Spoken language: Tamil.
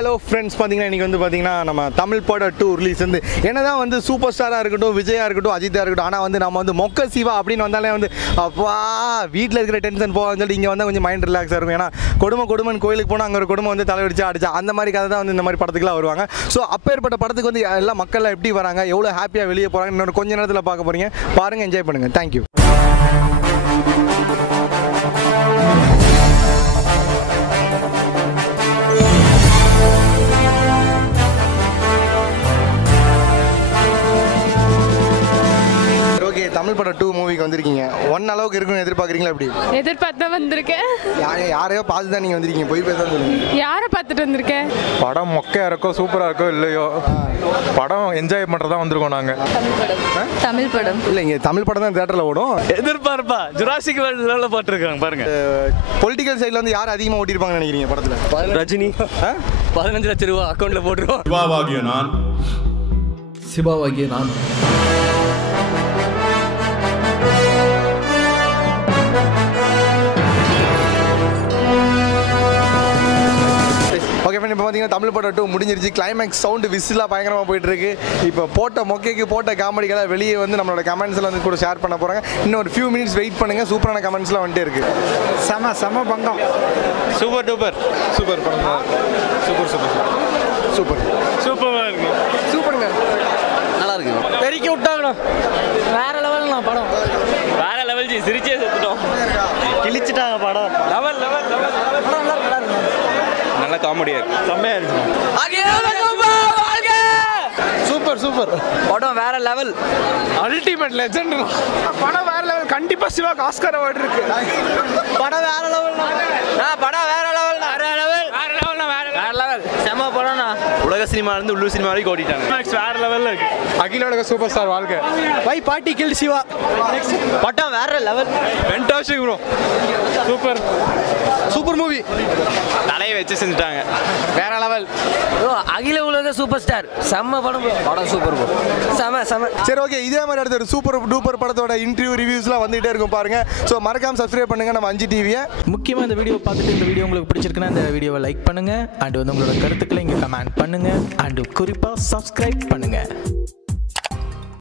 ஹலோ ஃப்ரெண்ட்ஸ், பார்த்தீங்கன்னா இன்றைக்கி வந்து பார்த்தீங்கன்னா நம்ம தமிழ் பட 2 ரிலீஸ் வந்து என்னதான் வந்து சூப்பர் ஸ்டாராக இருக்கட்டும், விஜயா இருக்கட்டும், அஜித்தாக இருக்கட்டும், ஆனால் வந்து நம்ம வந்து மொக்க சிவா அப்படின்னு வந்தாலே வந்து அப்பா வீட்டில் இருக்கிற டென்ஷன் போகாதுன்னு சொல்லிட்டு இங்கே வந்தால் கொஞ்சம் மைண்ட் ரிலாக்ஸாக இருக்கும். ஏன்னா கொடுமைன்னு கோயிலுக்கு போனால் அங்கே ஒரு குடும்பம் வந்து தலைவடிச்சா அடிச்சா அந்த மாதிரி கதை தான் வந்து இந்த மாதிரி படத்துக்குலாம் வருவாங்க. ஸோ அப்பேற்பட்ட படத்துக்கு வந்து எல்லா மக்கள்லாம் எப்படி வராங்க, எவ்வளோ ஹாப்பியாக வெளியே போகிறாங்க, இன்னொரு கொஞ்ச நேரத்தில் பார்க்க போகிறீங்க. பாருங்கள், என்ஜாய் பண்ணுங்கள். தேங்க்யூ. தமிழ் படம் 2 மூவிக்கு வந்திருக்கீங்க. 1 அளவுக்கு இருக்குன்னு எதிர்பார்க்குறீங்களா? எப்படி எதிர்பார்த்து தான் வந்திருக்கேன். யாரையோ பார்த்து தான் நீங்கள் வந்திருக்கீங்க, போய் பேச சொல்லுங்க. யாரை பார்த்துட்டு வந்திருக்கேன்? படம் மொக்கையா இருக்கோ சூப்பராக இருக்கோ இல்லையோ, படம் என்ஜாய் பண்ணுறதா வந்திருக்கோம் நாங்கள். தமிழ் படம் இல்லை, இங்கே தமிழ் படம் தான் தியேட்டரில் ஓடும். எதிர்பார்ப்பா ஜுராசிக் வேர்ல்டில் போட்டிருக்காங்க பாருங்க. பொலிட்டிக்கல் சைடில் வந்து யார் அதிகமாக ஓட்டியிருப்பாங்கன்னு நினைக்கிறீங்க படத்தில்? ரஜினி 15 லட்சம் ரூபா அக்கௌண்ட்டில் போட்டுருவோம். சிவாவாகிய நான் ஓகே ஃப்ரெண்ட், இப்போ பார்த்தீங்கன்னா தமிழ் படம் 2 முடிஞ்சிருச்சு. கிளைமேக்ஸ் சவுண்டு விசிலாக பயங்கரமாக போயிட்டுருக்கு. இப்போ போட்ட மொக்கைக்கு போட்ட காமெடிகளாக வெளியே வந்து நம்மளோட கமெண்ட்ஸில் வந்து கூட ஷேர் பண்ண போகிறாங்க. இன்னும் ஒரு ஃபியூ மினிட்ஸ் வெயிட் பண்ணுங்கள். சூப்பரான கமெண்ட்ஸ்லாம் வந்துட்டே இருக்குது. செம பங்கம். சூப்பர் டூப்பர் சூப்பர் படம். சூப்பர் சூப்பராக இருக்கு. சூப்பருங்க. நல்லா இருக்கு. பெருக்கி விட்டாங்கண்ணா. வேற லெவல்ண்ணா படம். வேற லெவல் ஜி, சிரிச்சே செத்துட்டோம். கிழிச்சிட்டாங்க படம். லெவல் நல்ல காமெடியா இருக்கு. செம்மையா இருக்கு. சூப்பர் படம் வேற லெவல். அல்டிமேட் லெஜெண்ட் படம் வேற லெவல். கண்டிப்பா சிவாக்கு ஆஸ்கார் அவார்டு இருக்கு. படம் வேற லெவல். படம் வேற லெவல். செம்ம படம்ண்ணா. உலக சினிமா இருந்து உள்ளூர் சினிமா வரைக்கும் ஓடிட்டாங்க. வேற லெவல்ல இருக்கு. அகில உலக சூப்பர் ஸ்டார் வாழ்க்கை. வை பாட்டி கில் சிவா. படம் வேற level. Fantastic bro. Super movie. தலையை வச்சு செஞ்சுட்டாங்க. வேற லெவல். அகில உலக சூப்பர் ஸ்டார். செம்ம படம். படம் சூப்பர் ப்ரோ. செம. சரி, ஓகே. இதே மாதிரி அடுத்த ஒரு சூப்பர் டூப்பர் படத்தோட இன்டர்வியூ ரிவ்யூஸ்லாம் வந்துகிட்டே இருக்கும் பாருங்க. ஸோ மறக்காம சப்ஸ்கிரைப் பண்ணுங்க நம்ம 5 டிவியை. முக்கியமாக இந்த வீடியோ பார்த்துட்டு இந்த வீடியோ உங்களுக்கு பிடிச்சிருக்குன்னா இந்த வீடியோவை லைக் பண்ணுங்கள். அண்ட் வந்து உங்களோட கருத்துக்களை இங்கே கமெண்ட் பண்ணுங்கள். அண்ட் குறிப்பாக சப்ஸ்கிரைப் பண்ணுங்கள்.